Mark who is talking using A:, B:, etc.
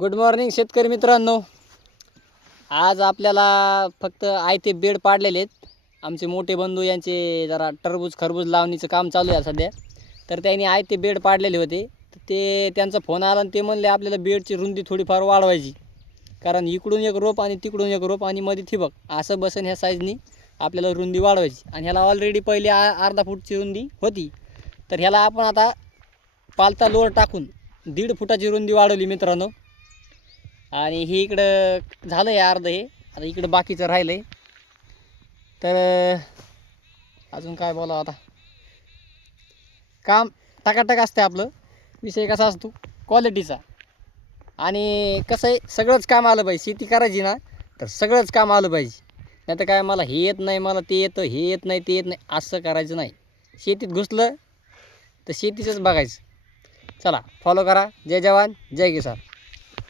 A: Good morning शेतकरी मित्रांनो. आज आपल्याला फक्त आयते बेड पाडलेले आहेत. आमचे मोठे बंधू यांचे जरा टरबूज खरबूज लावणीचं काम चालू आहे सध्या. तर त्यांनी आयते बेड पाडलेले होते. तर ते त्यांचा फोन आला आणि ते म्हणले आपल्याला बेडची रुंदी थोडीफार वाढवायची. कारण इकडून एक रोप आणि तिकडून एक रोप आणि मध्ये ठिबक. असं बसन ह्या साईजनी आपल्याला रुंदी वाढवायची. आणि ह्याला ऑलरेडी पहिले आ अर्धा फूटची रुंदी होती. तर ह्याला आपण आता पालता लोअर टाकून दीड फुटाची रुंदी वाढवली मित्रांनो. आणि हे इकडं झालं आहे अर्ध हे. आता इकडं बाकीचं राहिलं आहे तर अजून काय बोलावं आता? काम टकाटक असते आपलं. विषय कसा असतो? क्वालिटीचा आणि कसं आहे सगळंच काम आलं पाहिजे. शेती करायची ना तर सगळंच काम आलं पाहिजे. नाही तर काय मला हे येत नाही मला ते येतं हे येत नाही ते येत नाही असं करायचं नाही. शेतीत घुसलं तर शेतीचंच बघायचं. चला फॉलो करा. जय जवान जय किसान.